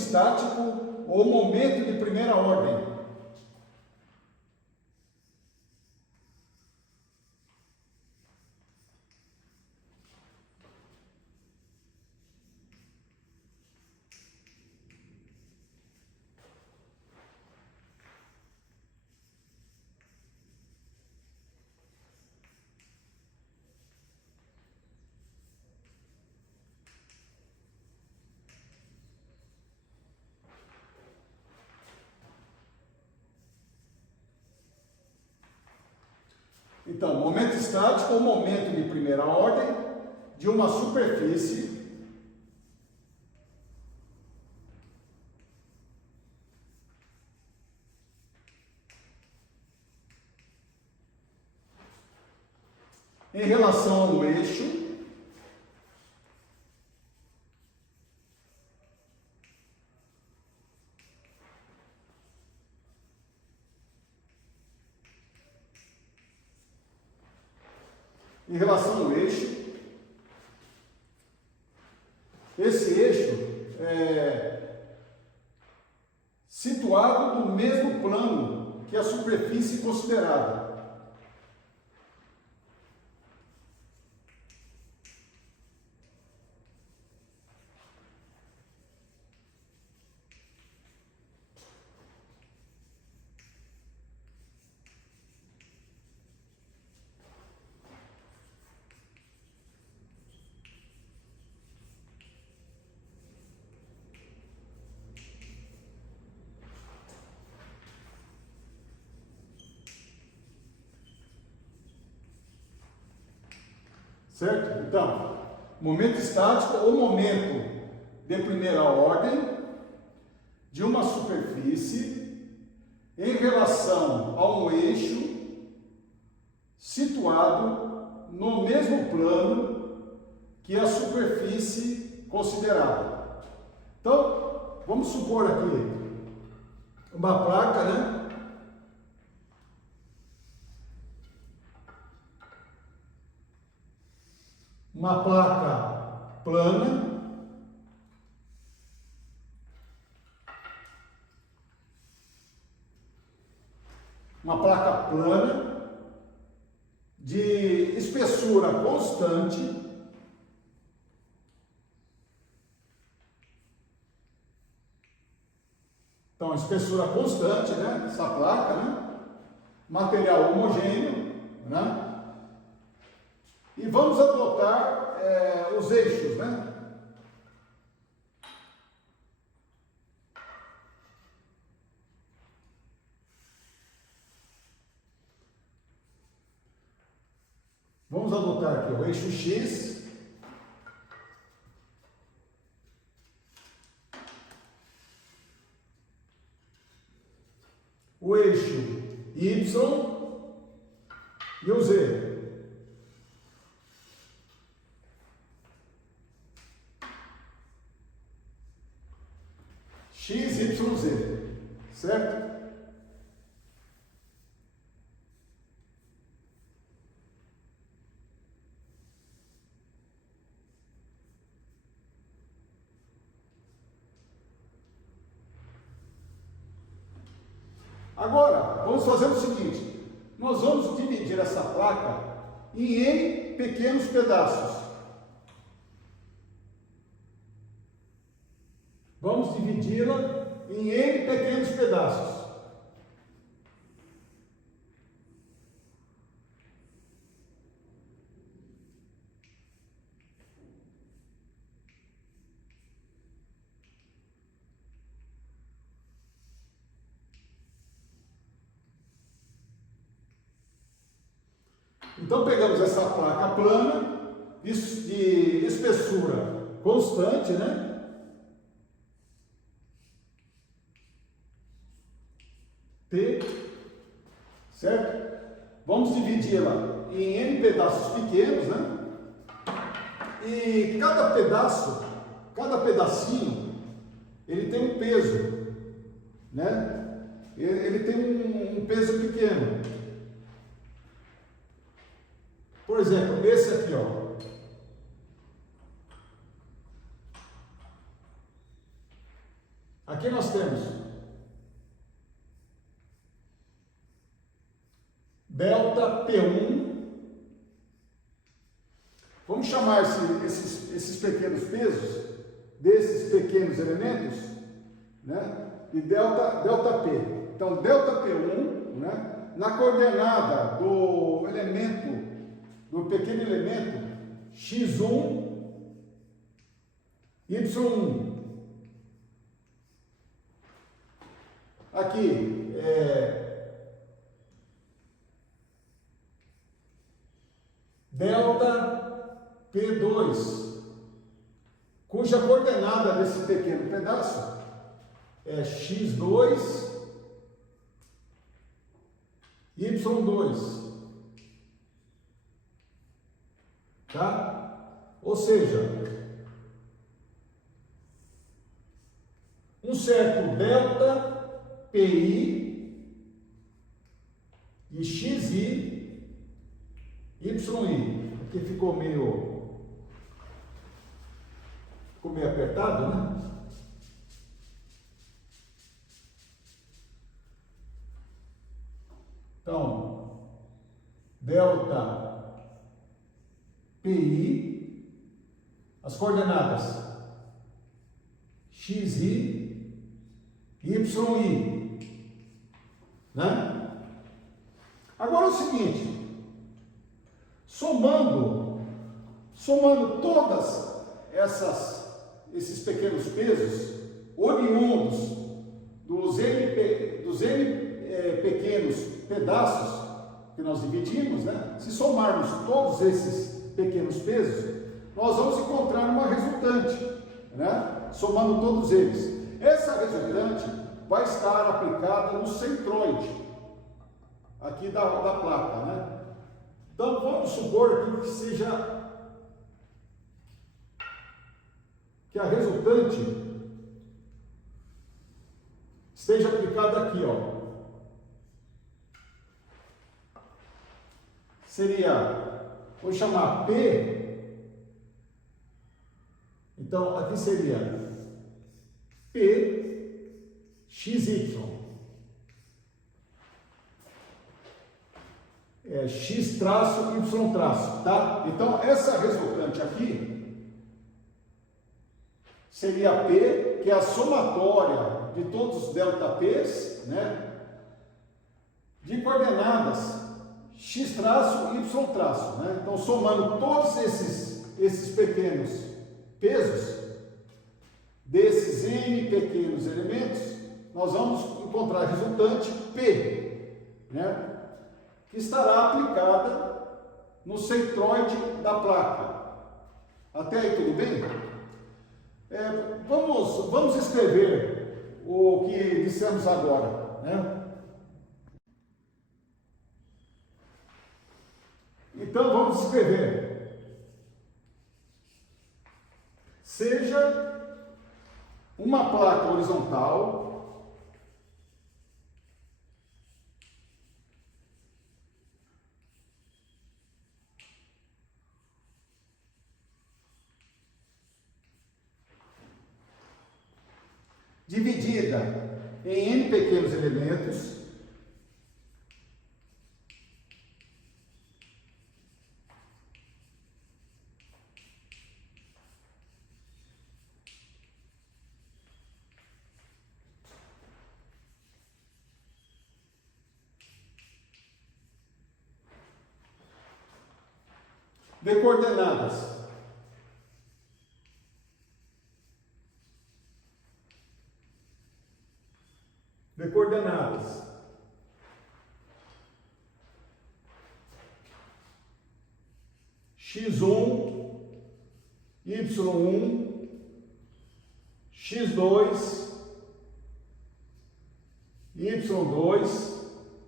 estático ou momento de primeira ordem. Então, momento estático ou momento de primeira ordem de uma superfície em relação ao eixo esse eixo é situado no mesmo plano que a superfície considerada. Certo? Então, momento estático ou momento de primeira ordem de uma superfície em relação a um eixo situado no mesmo plano que a superfície considerada. Então, vamos supor aqui uma placa, né? Uma placa plana, de espessura constante, então espessura constante, né? Essa placa, né? Material homogêneo, né? E vamos adotar os eixos, né? Vamos adotar aqui o eixo X, o eixo Y e o Z. X, Y, Z, certo? Agora, vamos fazer o seguinte, nós vamos dividir essa placa em N pequenos pedaços. Vamos dividi-la em N pequenos pedaços. Então pegamos essa placa plana, de espessura constante, né? T, certo? Vamos dividi-la em N pedaços pequenos, né? E cada pedacinho, ele tem um peso, né? Ele tem um peso pequeno. Por exemplo, esse aqui, ó. Aqui nós temos delta P1. Vamos chamar esses pequenos pesos, desses pequenos elementos, né, de delta P. Então, delta P1, né, na coordenada do elemento, do pequeno elemento x1, y1. Aqui delta P2, cuja coordenada desse pequeno pedaço é x2, y2, tá? Ou seja, um certo delta PI e XI, YI. Aqui ficou meio apertado, né? Então, delta PI, as coordenadas XI, YI, né? Agora é o seguinte, somando todas esses pequenos pesos oriundos dos N pequenos pedaços que nós dividimos, né? Se somarmos todos esses pequenos pesos, nós vamos encontrar uma resultante, né? Somando todos eles. Essa resultante vai estar aplicada no centroide aqui da placa, né? Então vamos supor que a resultante esteja aplicada aqui, ó. Seria, vou chamar P, então aqui seria P, XY, X traço, Y traço, tá? Então essa resultante aqui seria P, que é a somatória de todos os delta P's, né? De coordenadas X traço, Y traço, né? Então, somando todos esses pequenos pesos, desses N pequenos elementos, nós vamos encontrar a resultante P, né? Que estará aplicada no centroide da placa. Até aí tudo bem? Vamos escrever o que dissemos agora, né? Então vamos escrever. Seja uma placa horizontal dividida em N pequenos elementos, de coordenadas x1, y1, x2, y2,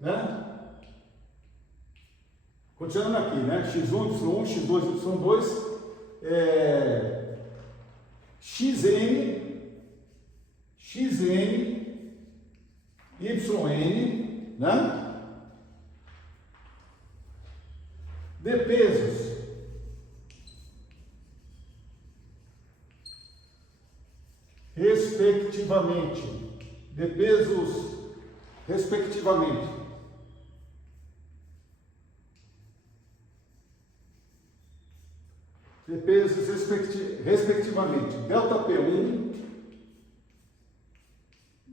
né? Continuando aqui, né? x1, y1, x2, y2, xn, yn, né? De pesos respectivamente. respectivamente, de pesos respectivamente. De pesos respectivamente, delta P1,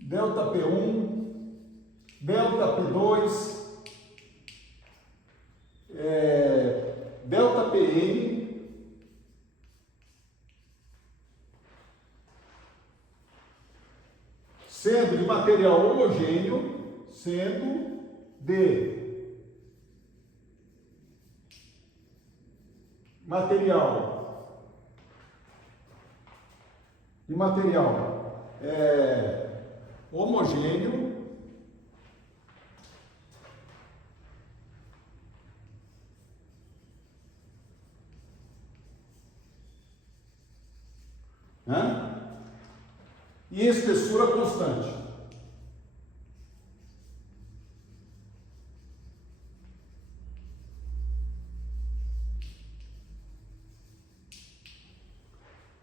delta P1, delta P2, delta PN, sendo de material homogêneo, sendo de material homogêneo, né? E espessura constante.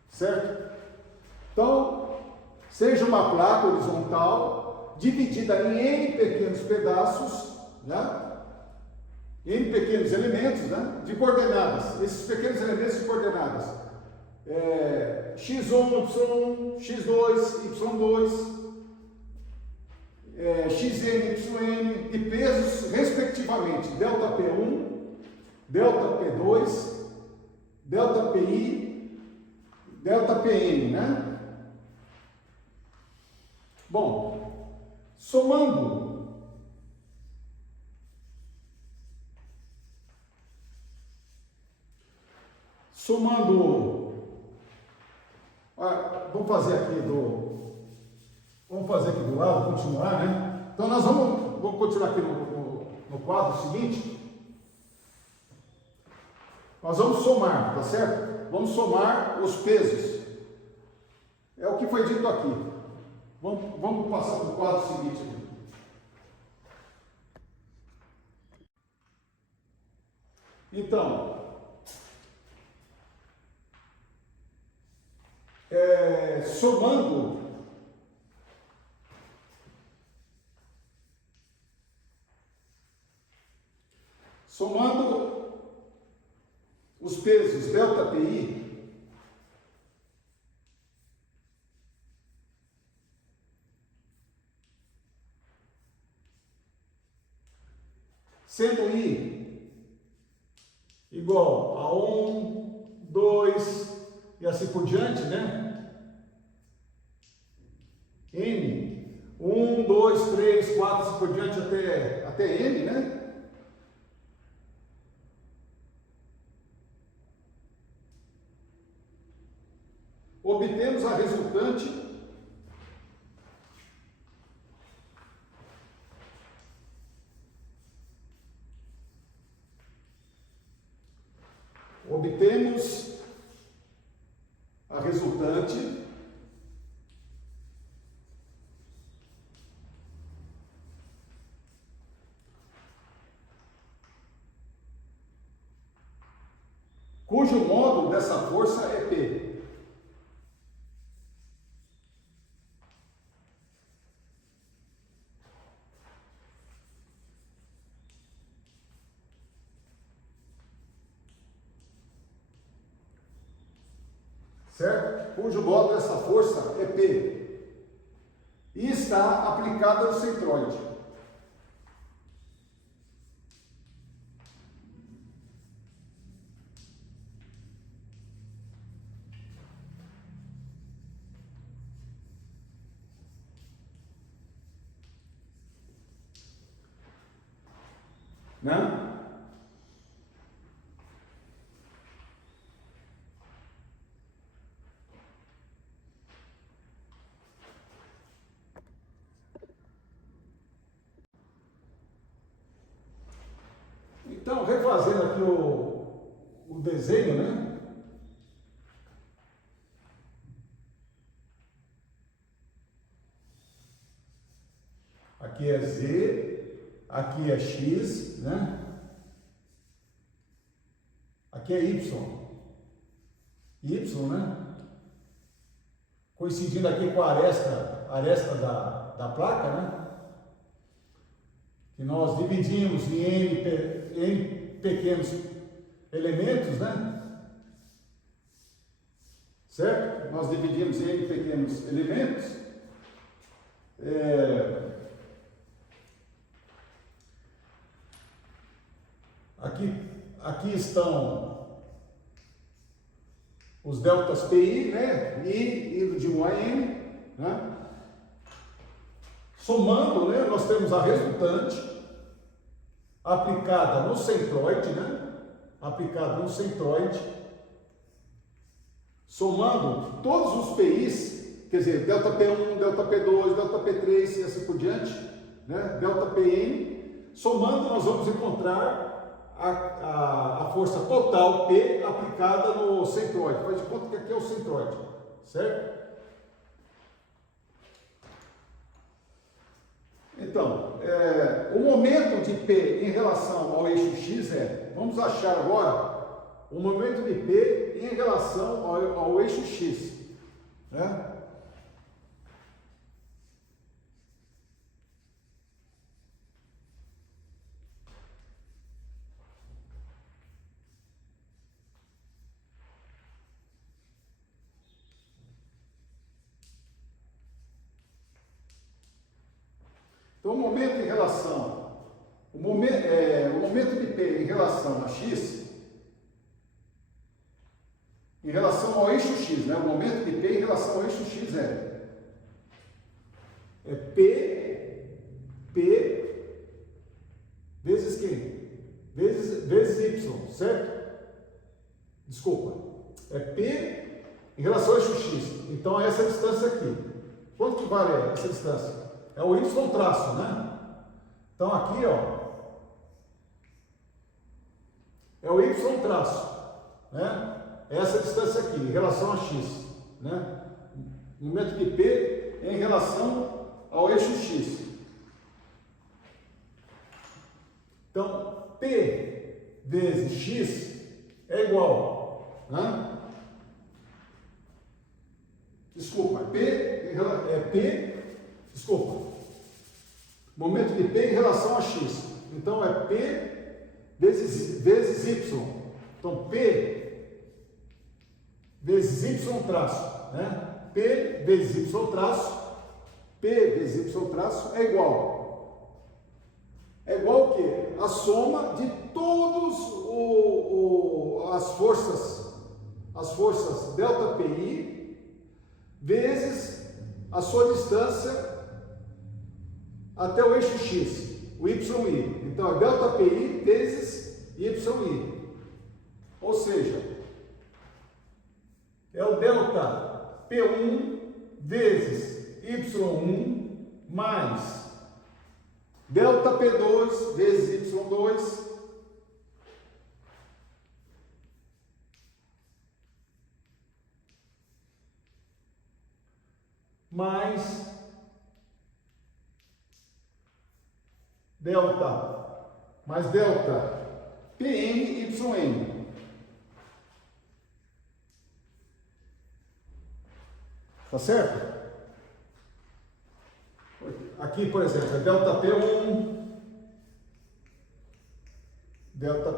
Certo? Então, seja uma placa horizontal dividida em N pequenos pedaços, né? N pequenos elementos, né? De coordenadas. Esses pequenos elementos de coordenadas. x1, y1, x2, y2, xn, yn, de pesos respectivamente, delta P1, delta P2, delta PI, delta PN, né? Bom, somando vamos fazer aqui do lado, continuar, né? Então nós vamos continuar aqui no quadro seguinte. Nós vamos somar, tá certo? Vamos somar os pesos. É o que foi dito aqui. Vamos passar para o quadro seguinte aqui. Então, somando os pesos delta PI, sendo I igual a 1, 2 e assim por diante, né? N, 1, 2, 3, 4, assim por diante até N, né? Obtemos a resultante cujo módulo dessa força é P. Certo? Cujo módulo dessa força é P. E está aplicada no centroide. Né? Então, refazendo aqui o desenho, né? Aqui é Z, aqui é X, né? Aqui é Y. Y, né? Coincidindo aqui com a aresta aresta da placa, né? Que nós dividimos em N pequenos elementos, né? Certo? Nós dividimos em N pequenos elementos. Aqui estão os deltas PI, né? I indo de 1 a N, né? Somando, né? Nós temos a resultante aplicada no centroide, né? Aplicada no centroide, somando todos os PIs, quer dizer, delta P1, delta P2, delta P3 e assim por diante, né? Delta PN, somando nós vamos encontrar a força total P aplicada no centroide. Faz de conta que aqui é o centroide, certo? Então, o momento de P em relação ao eixo X vamos achar agora o momento de P em relação ao eixo X, né? Então, o momento de P em relação a X, em relação ao eixo X, né? O momento de P em relação ao eixo X é P vezes quem? Vezes Y, certo? Desculpa. É P em relação ao eixo X. Então, é essa distância aqui. Quanto que vale essa distância? É o Y traço, né? Então aqui, ó, é o Y traço, né? Essa distância aqui, em relação a X, né? O momento de P em relação ao eixo X. Então, P vezes X é igual, né? Desculpa, momento de P em relação a X. Então, é P vezes Y. Então, P vezes Y traço, né? P vezes Y traço, P vezes Y traço é igual. É igual o quê? A soma de todos as forças delta PI vezes a sua distância até o eixo X, o YI. Então, é delta PI vezes YI. Ou seja, é o delta P1 vezes Y1 mais delta P2 vezes Y2 mais delta PN YN. Tá certo? Aqui, por exemplo, é delta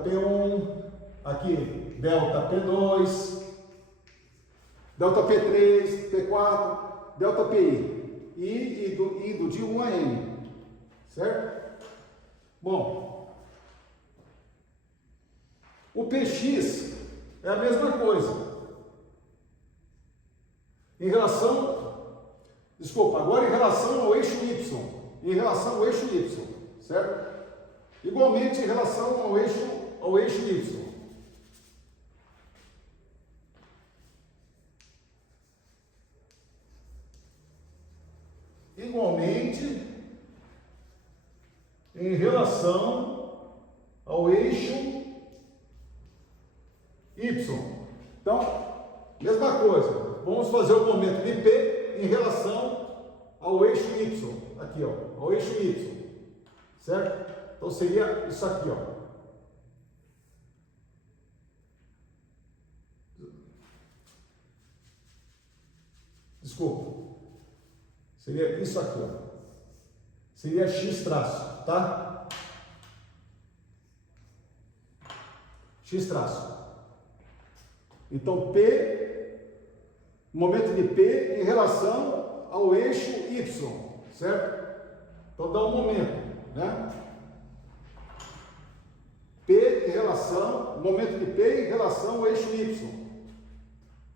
P1, aqui delta P2, delta P3, P4, delta PI, indo de 1 a N, certo? Bom, o PX é a mesma coisa. Agora em relação ao eixo Y, certo? Igualmente em relação ao eixo Y. Igualmente em relação ao eixo Y. Então, mesma coisa. Vamos fazer o momento de P em relação ao eixo Y. Aqui, ó, ao eixo Y. Certo? Então seria isso aqui, ó. Desculpa. Seria isso aqui, ó. Seria X traço, tá? X traço. Então, P, momento de P em relação ao eixo Y, certo? Então, dá um momento, né? P em relação, momento de P em relação ao eixo Y,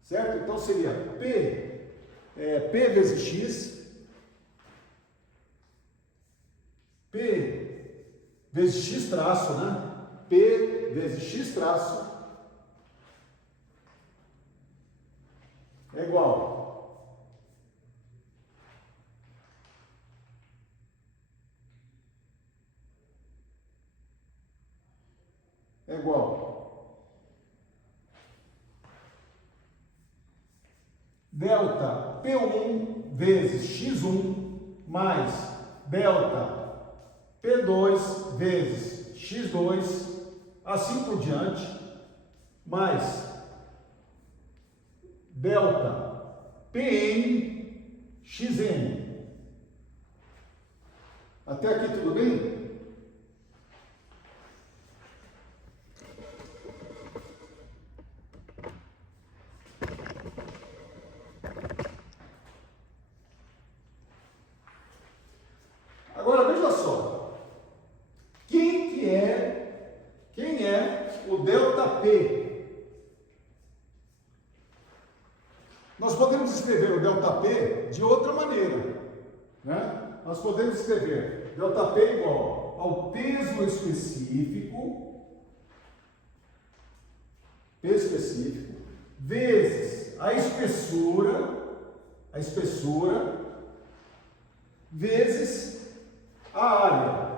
certo? Então, seria P vezes X, P vezes X traço, né? P vezes X traço é igual delta P1 vezes X1 mais delta P2 vezes X2, assim por diante, mais delta Pn Xn. Até aqui tudo bem? Agora veja só. Quem é o delta P? Nós podemos escrever o delta P de outra maneira, né? Nós podemos escrever delta P igual ao peso específico, vezes a espessura, vezes a área.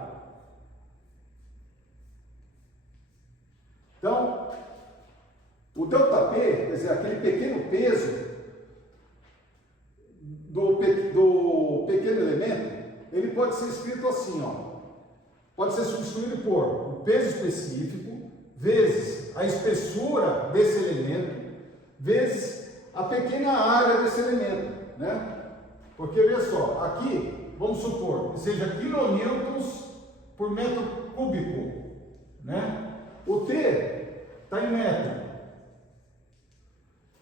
Então, o ΔP, quer dizer, aquele pequeno peso do pequeno elemento, ele pode ser escrito assim, ó. Pode ser substituído por o peso específico, vezes a espessura desse elemento, vezes a pequena área desse elemento, né? Porque, veja só, aqui, vamos supor que seja quilonewtons por metro cúbico, né? O T está em metro.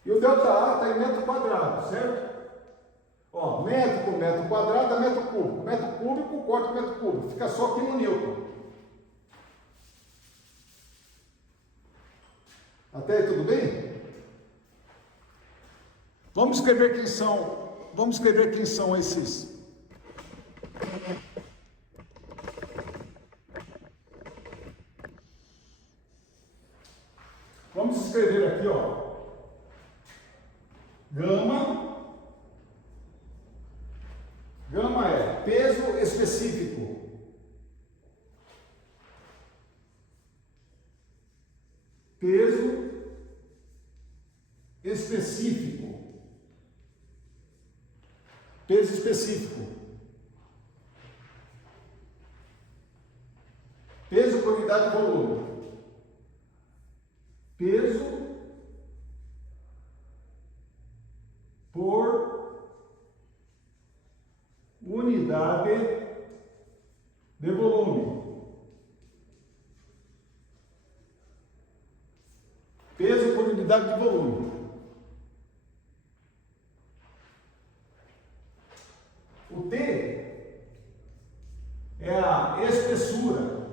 E o ΔA está em metro quadrado, certo? Ó, metro por metro quadrado dá metro cúbico. Metro cúbico corta metro cúbico. Fica só quilonewton. Até aí tudo bem? Vamos escrever quem são esses. Vamos escrever aqui, ó. Gama é peso específico. Peso específico. Peso específico. Peso por unidade de volume. Peso por unidade de volume. Peso por unidade de volume. O T é a espessura.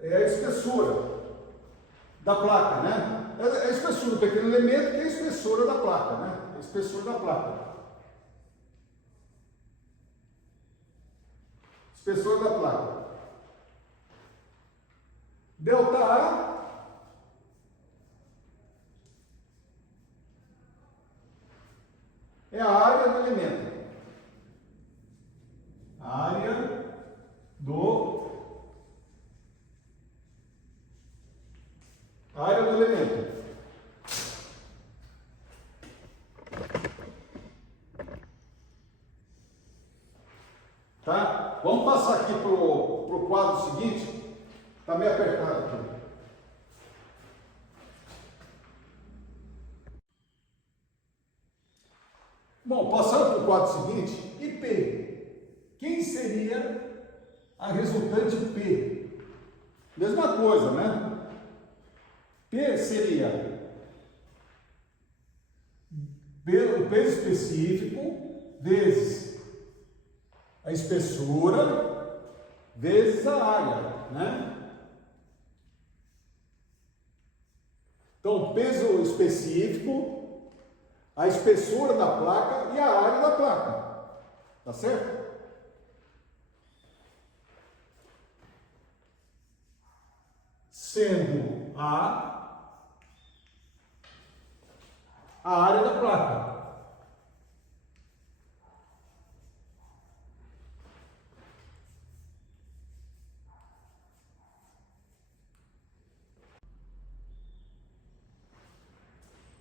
É a espessura da placa, né? É a espessura do pequeno elemento que é a espessura da placa, né? A espessura da placa. Espessura da placa. ΔA é a área do elemento. Área do elemento. Tá? Vamos passar aqui para o quadro seguinte. Está meio apertado aqui. Bom, passando para o quadro seguinte, e P? Quem seria a resultante P? Mesma coisa, né? P seria o peso específico vezes a espessura vezes a área, né? Então, peso específico, a espessura da placa e a área da placa, tá certo? Sendo a área da placa.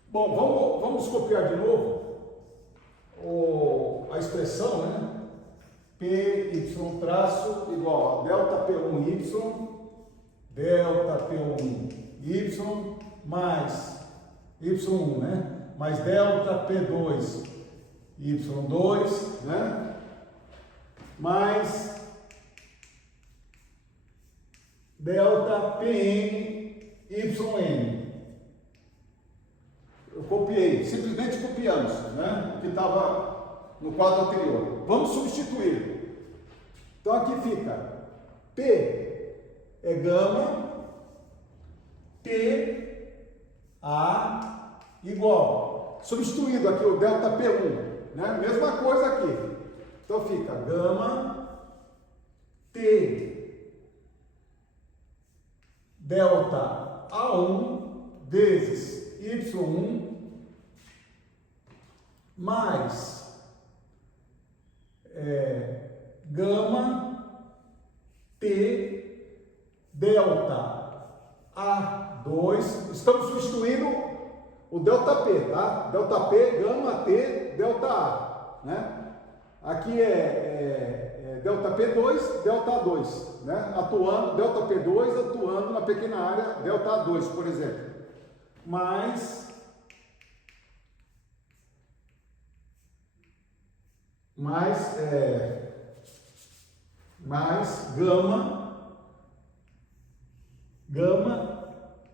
Bom, vamos copiar de novo a expressão, né? PY traço igual a delta P1Y, delta P1Y mais Y1, né? Mais delta P2 Y2, né? Mais delta PN YN. Eu copiei, simplesmente copiamos, né? O que estava no quadro anterior. Vamos substituir. Então aqui fica P é gama, P A igual. Substituindo aqui o delta P1, né? Mesma coisa aqui. Então fica gama T delta A1 vezes Y1 mais gama T delta A2. Estamos substituindo o delta P, tá? Delta P, gama T, delta A, né? Aqui é delta P2, delta A2, né? Atuando, delta P2 atuando na pequena área delta A2, por exemplo. Mais gama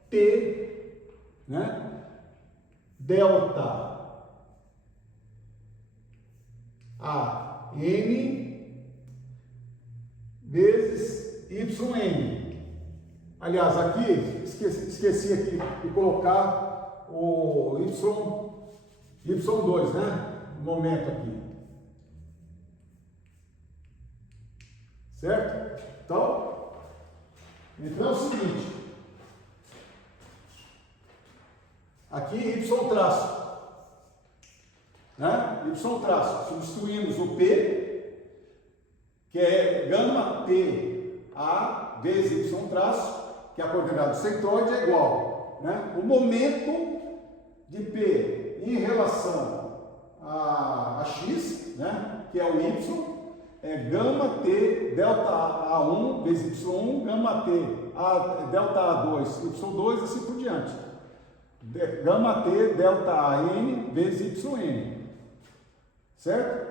T, né? Delta A N vezes YN. Aliás, aqui esqueci aqui de colocar o Y2, né? No momento aqui. Certo? Então é o seguinte. Aqui Y traço, né? Y traço. Substituímos o P, que é gama T A vezes Y traço, que é a coordenada centroide, é igual, né? O momento de P em relação a X, né? Que é o Y, é gama T delta A1 vezes Y1, gama T delta A2, Y2, assim por diante. Gama T delta AN vezes YN. Certo?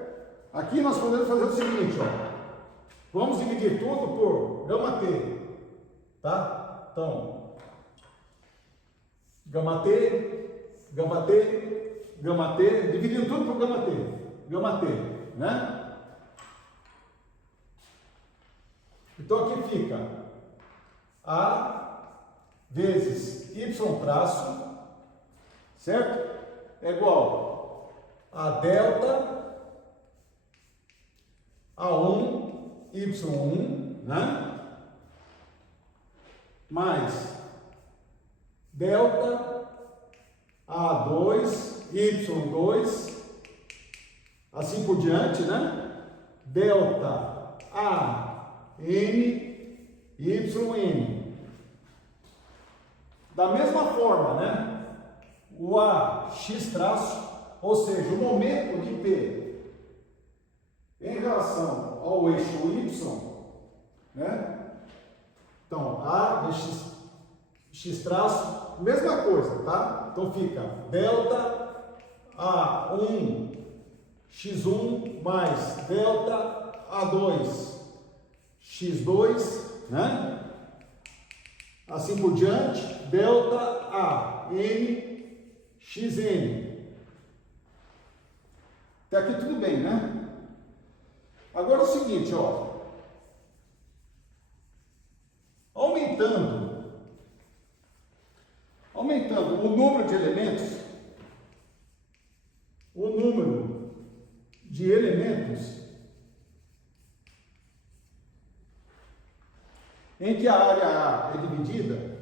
Aqui nós podemos fazer o seguinte, ó. Vamos dividir tudo por gama T. Tá? Então, gama T, gama T, gama T, dividindo tudo por gama T, né? Então aqui fica A vezes Y traço, certo? É igual a delta A1 Y1, né? Mais delta A2 Y2, assim por diante, né? Delta A N YN. Da mesma forma, né? O AX traço, ou seja, o momento de P em relação ao eixo Y, né? Então, A vezes X traço, mesma coisa, tá? Então fica delta A1 x1 mais delta A2, x2, né? Assim por diante, delta A, N, xn. Até aqui tudo bem, né? Agora é o seguinte, ó. Aumentando o número de elementos, em que a área A é dividida,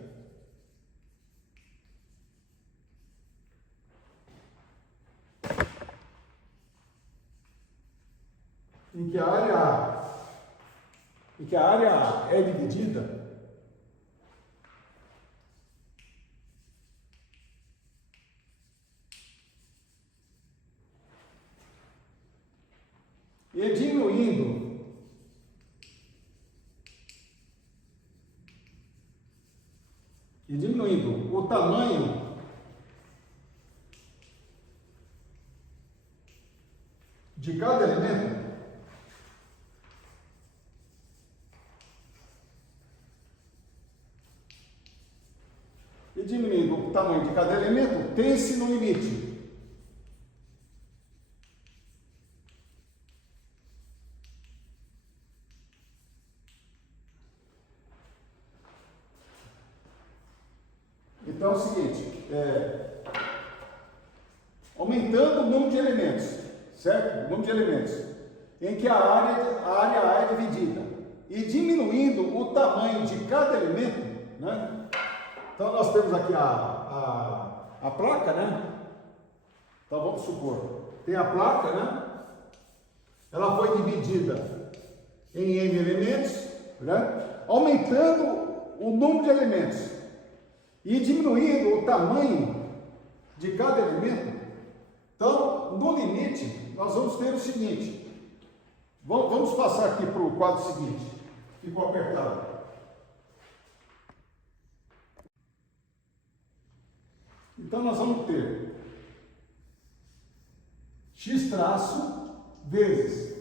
e diminuindo o tamanho de cada elemento, tem-se no limite. Então é o seguinte, aumentando o número de elementos, certo? O número de elementos em que a área A é dividida e diminuindo o tamanho de cada elemento, né? Então nós temos aqui a placa, né? Então vamos supor, tem a placa, né? Ela foi dividida em N elementos, né? Aumentando o número de elementos e diminuindo o tamanho de cada elemento. Então, no limite, nós vamos ter o seguinte. Vamos passar aqui para o quadro seguinte. Ficou apertado. Então, nós vamos ter x traço vezes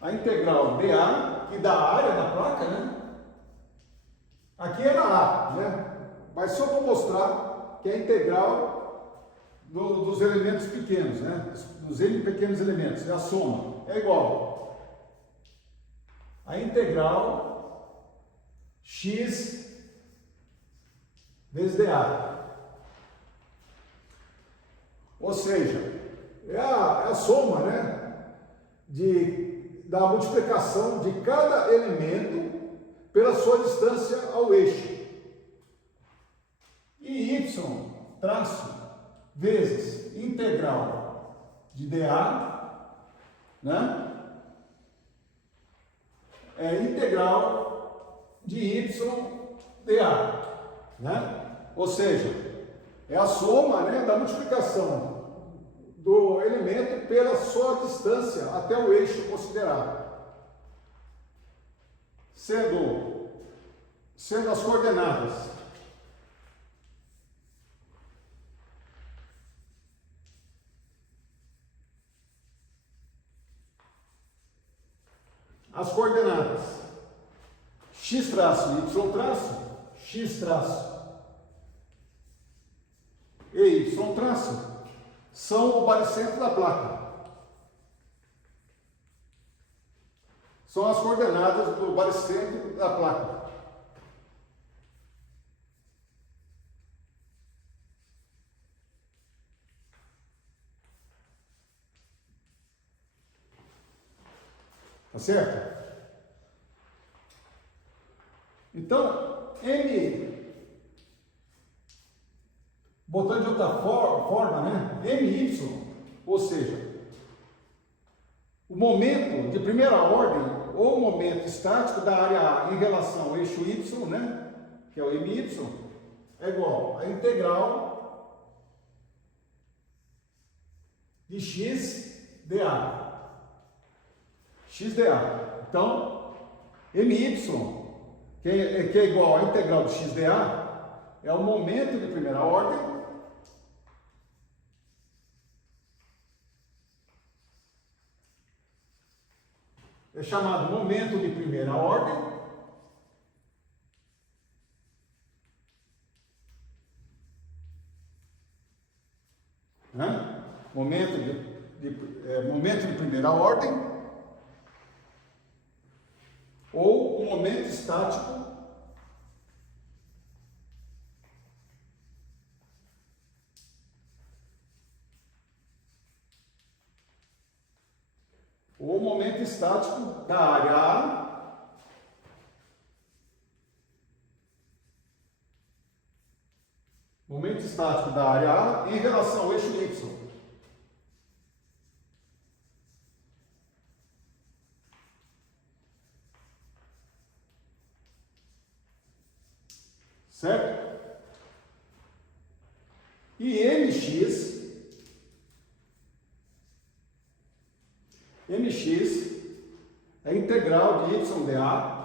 a integral dA, que dá a área da placa, né? Aqui era A, né? Mas só para mostrar que é a integral dos elementos pequenos, né? Dos N pequenos elementos, é a soma. É igual a integral x vezes dA. Ou seja, é a soma, né? Da multiplicação de cada elemento pela sua distância ao eixo. E y traço vezes integral de dA, né? É integral de y dA, né? Ou seja, é a soma, né, da multiplicação do elemento pela sua distância até o eixo considerado. Sendo as coordenadas x traço e y traço, x traço e y traço são o baricentro da placa. São as coordenadas do baricentro da placa. Tá certo? Então, botando de outra forma, né? MY, ou seja, o momento de primeira ordem ou momento estático da área A em relação ao eixo Y, né, que é o MY, é igual a integral de x dA. Então, MY, que é igual a integral de x dA, é o momento de primeira ordem é chamado momento de primeira ordem. Né? Momento de primeira ordem, ou um momento estático da área A momento estático da área A em relação ao eixo Y. Certo? E mx é a integral de y dA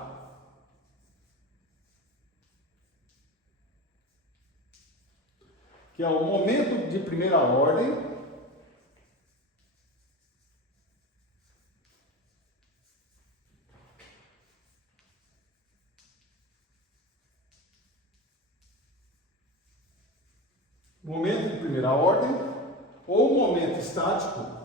que é o momento de primeira ordem ou momento estático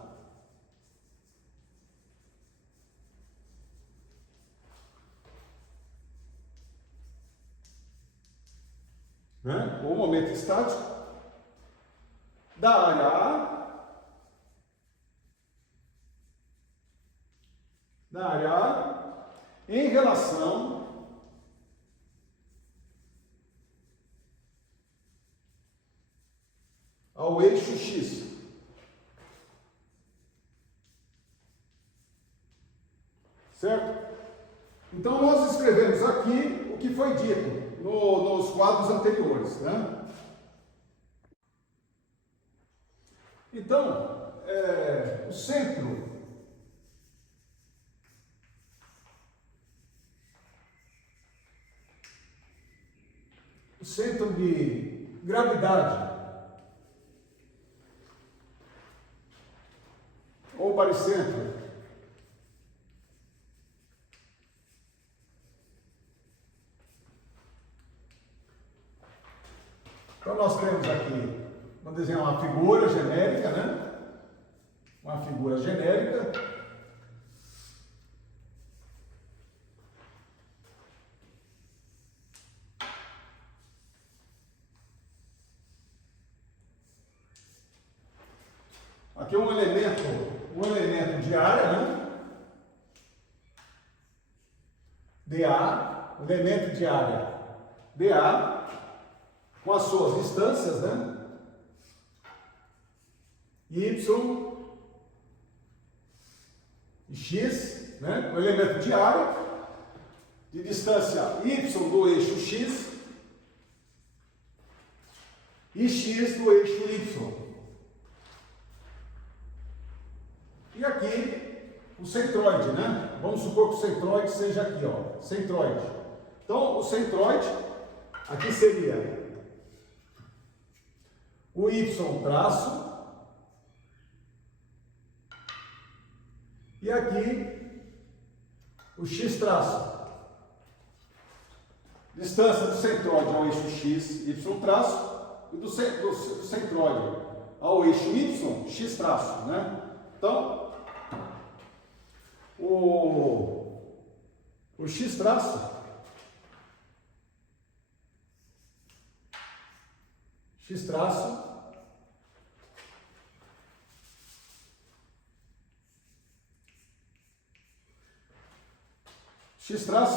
né? Ou momento estático da área A em relação ao eixo X. Certo? Então nós escrevemos aqui o que foi dito nos quadros anteriores, né? Então, o centro de gravidade ou baricentro então nós temos aqui, vamos desenhar uma figura genérica, né? Uma figura genérica. Aqui é um elemento de área, né? dA, elemento de área dA, com as suas distâncias, né? Y e X, né? O elemento de área, de distância Y do eixo X e X do eixo Y. E aqui o centroide, né? Vamos supor que o centroide seja aqui, ó, centroide. Então, o centroide aqui seria o Y traço e aqui o X traço. Distância do centroide ao eixo X, Y traço, e do centroide ao eixo Y, X traço, né? Então, o X traço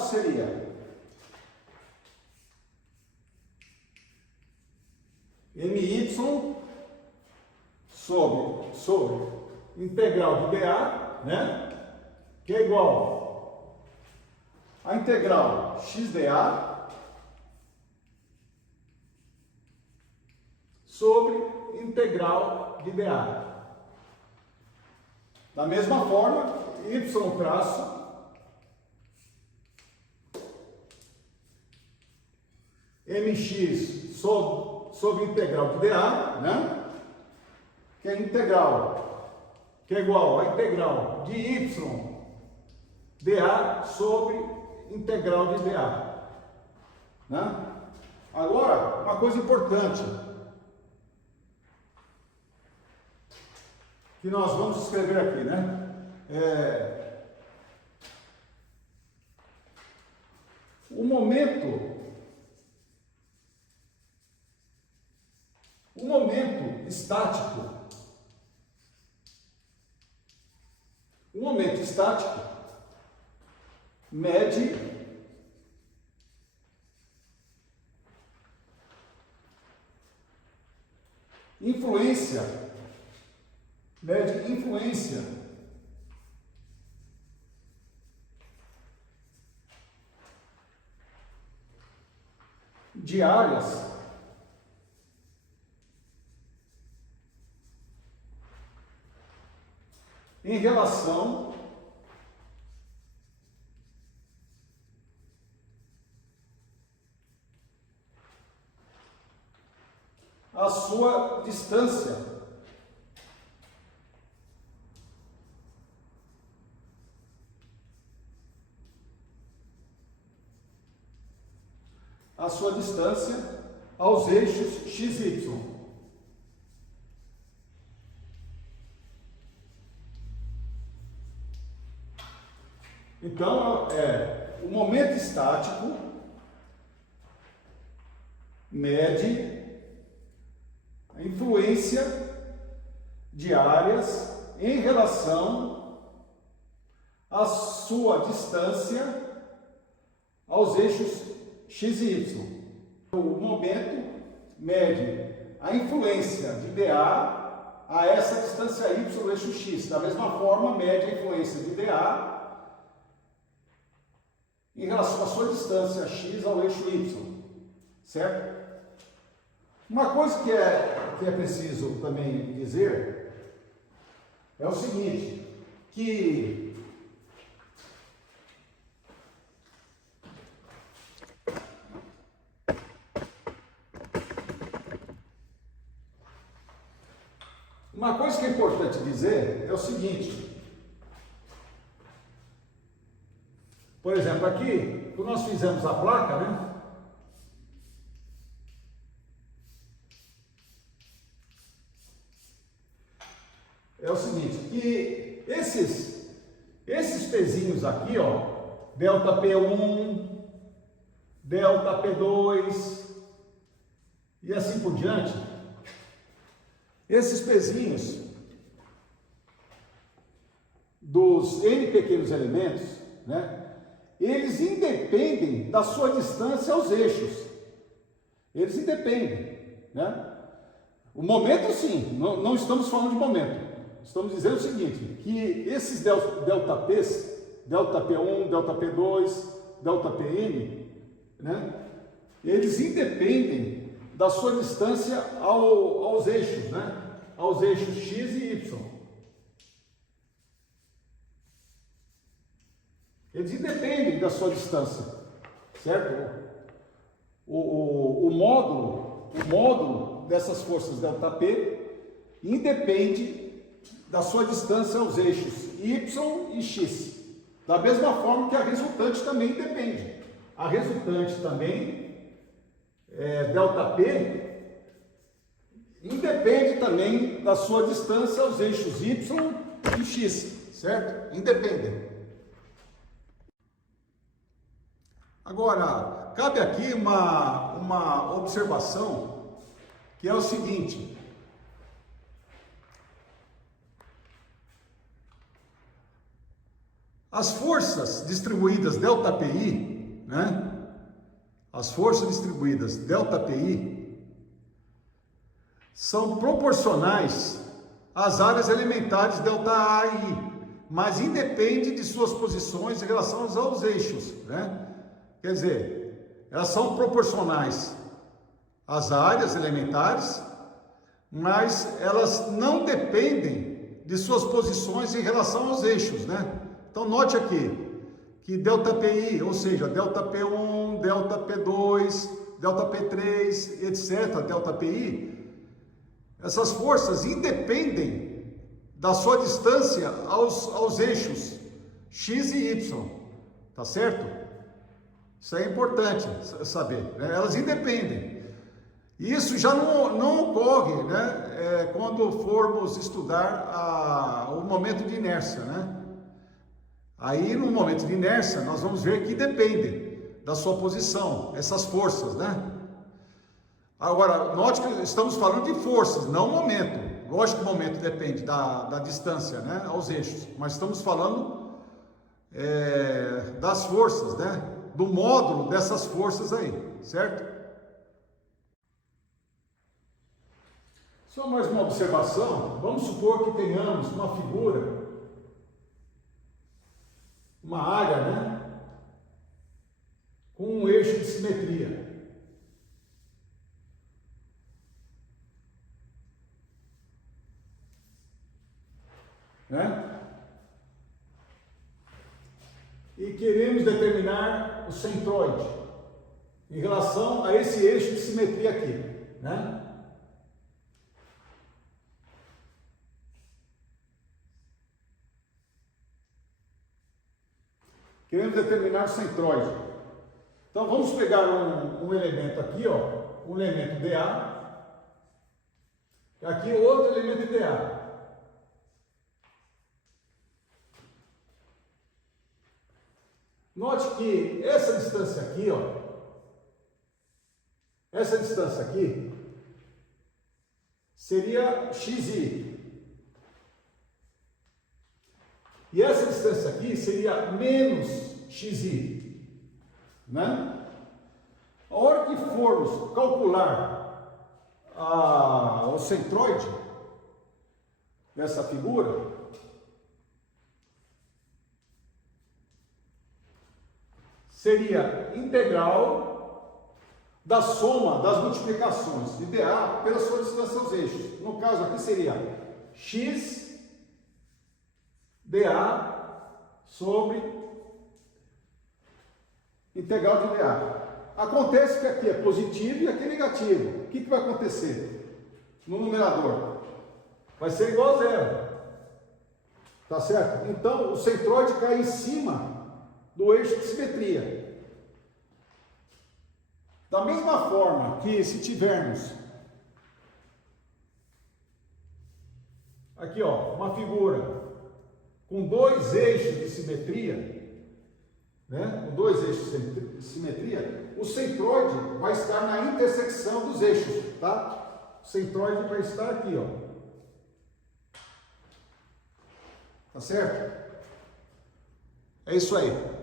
seria MY sobre integral de dA, né? Que é igual a integral xdA sobre integral de dA. Da mesma forma, y traço mx sobre integral de dA, né? Que é igual a integral de y dA sobre integral de dA. Né? Agora, uma coisa importante que nós vamos escrever aqui, né? O momento estático, mede influência de áreas em relação à sua distância aos eixos x, y. Então, o momento estático mede a influência de áreas em relação à sua distância aos eixos x e y. O momento mede a influência de dA a essa distância y do eixo x. Da mesma forma, mede a influência de dA em relação à sua distância x ao eixo y, certo? Uma coisa que é preciso também dizer é o seguinte, que uma coisa que é importante dizer é o seguinte. Por exemplo, aqui, quando nós fizemos a placa, né? É o seguinte, que esses pezinhos aqui, ó, delta P1, delta P2 e assim por diante, esses pezinhos dos N pequenos elementos, né? Eles independem da sua distância aos eixos. Eles independem, né? O momento, sim, não estamos falando de momento. Estamos dizendo o seguinte, que esses delta P's, delta P1, delta P2, delta Pn, né? Eles independem da sua distância aos eixos, né? Aos eixos x e y. Eles independem da sua distância, certo? O módulo dessas forças ΔP independe da sua distância aos eixos y e x. Da mesma forma que a resultante também depende. A resultante também, ΔP, independe também da sua distância aos eixos y e x, certo? Independem. Agora, cabe aqui uma observação, que é o seguinte. As forças distribuídas ΔPI, né? As forças distribuídas ΔPI são proporcionais às áreas elementares ΔA e I, mas independe de suas posições em relação aos eixos, né? Quer dizer, elas são proporcionais às áreas elementares, mas elas não dependem de suas posições em relação aos eixos, né? Então, note aqui que ΔPI, ou seja, ΔP1, ΔP2, ΔP3, etc., ΔPI, essas forças independem da sua distância aos eixos X e Y, tá certo? Isso é importante saber, né? Elas independem. Isso já não ocorre, né? Quando formos estudar o momento de inércia, né? Aí no momento de inércia nós vamos ver que depende da sua posição, essas forças, né? Agora, note que estamos falando de forças, não momento. Lógico que o momento depende da distância, né, aos eixos, mas estamos falando das forças, né, do módulo dessas forças aí, certo? Só mais uma observação. Vamos supor que tenhamos uma figura, uma área, né, com um eixo de simetria. Né? E queremos determinar o centroide em relação a esse eixo de simetria aqui, né? Queremos determinar o centroide. Então vamos pegar um elemento aqui, ó, um elemento DA, e aqui outro elemento DA. Note que essa distância aqui, ó, essa distância aqui seria xi. E essa distância aqui seria menos xi, né? A hora que formos calcular o centroide dessa figura, seria integral da soma das multiplicações de DA pela sua distância aos eixos. No caso aqui seria x DA sobre integral de DA. Acontece que aqui é positivo e aqui é negativo. O que vai acontecer no numerador? Vai ser igual a zero. Tá certo? Então o centroide cai em cima do eixo de simetria. Da mesma forma que se tivermos aqui, ó, uma figura com dois eixos de simetria, né? Com dois eixos de simetria, o centroide vai estar na intersecção dos eixos, tá? O centroide vai estar aqui, ó. Tá certo? É isso aí.